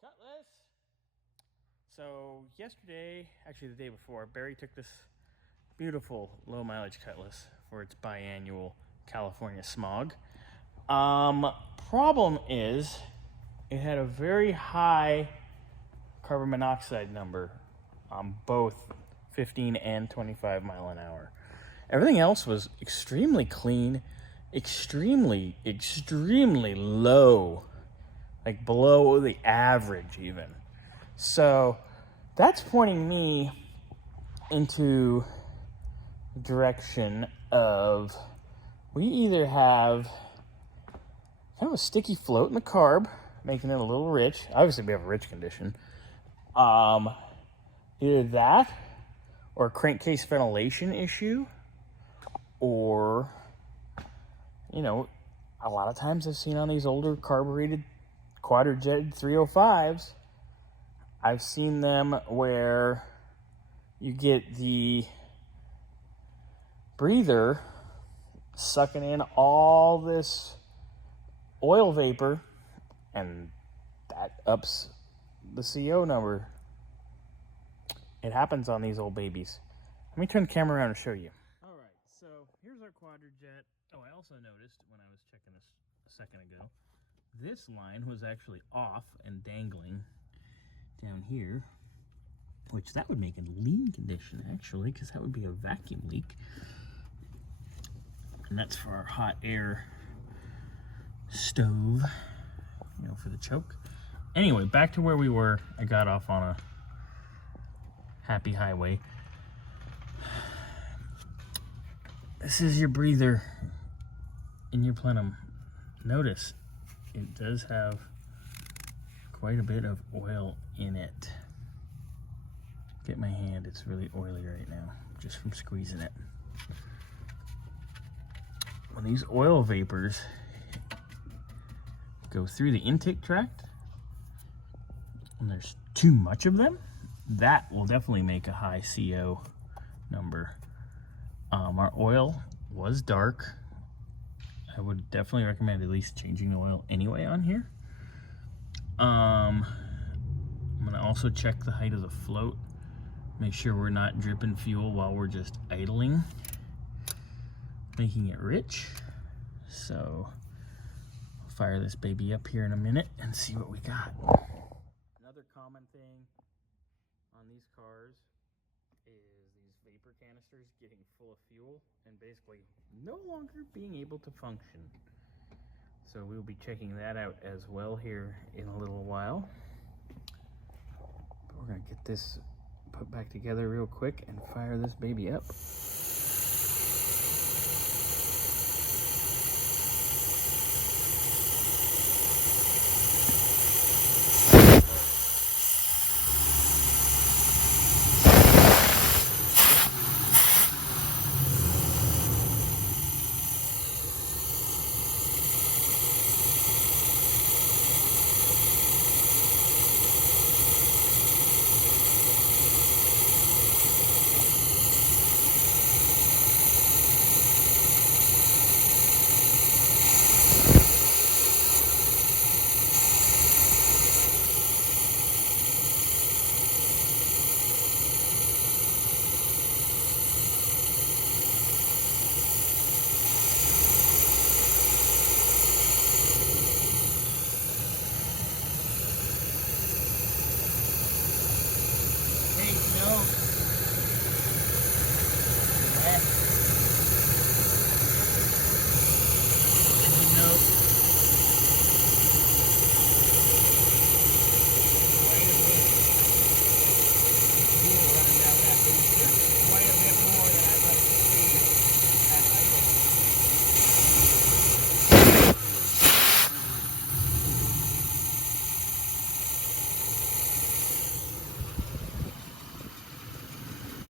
Cutlass. So yesterday, actually the day before, Barry took this beautiful low mileage Cutlass for its biannual California smog. Problem is, it had a very high carbon monoxide number on both 15 and 25 mile an hour. Everything else was extremely clean, extremely low, like below the average even. So that's pointing me into the direction of we either have kind of a sticky float in the carb, making it a little rich. Obviously, we have a rich condition. Either that or a crankcase ventilation issue, or, you know, a lot of times I've seen on these older carbureted quadrijet 305s, I've seen them where you get the breather sucking in all this oil vapor, and that ups the CO number. It happens on these old babies. Let me turn the camera around and show you. All right, so here's our quadrijet. Oh, I also noticed when I was checking this a second ago, this line was actually off and dangling down here, which that would make a lean condition actually, because that would be a vacuum leak. And that's for our hot air stove, you know, for the choke. Anyway, back to where we were. I got off on a happy highway. This is your breather in your plenum. Notice it does have quite a bit of oil in it. Get my hand, it's really oily right now, just from squeezing it. When these oil vapors go through the intake tract, and there's too much of them, that will definitely make a high CO number. Our oil was dark. I would definitely recommend at least changing the oil anyway on here. I'm gonna also check the height of the float. Make sure we're not dripping fuel while we're just idling, making it rich. So I'll fire this baby up here in a minute and see what we got. Another common thing on these cars is these vapor canisters getting full of fuel and basically no longer being able to function. So we'll be checking that out as well here in a little while. But we're gonna get this put back together real quick and fire this baby up.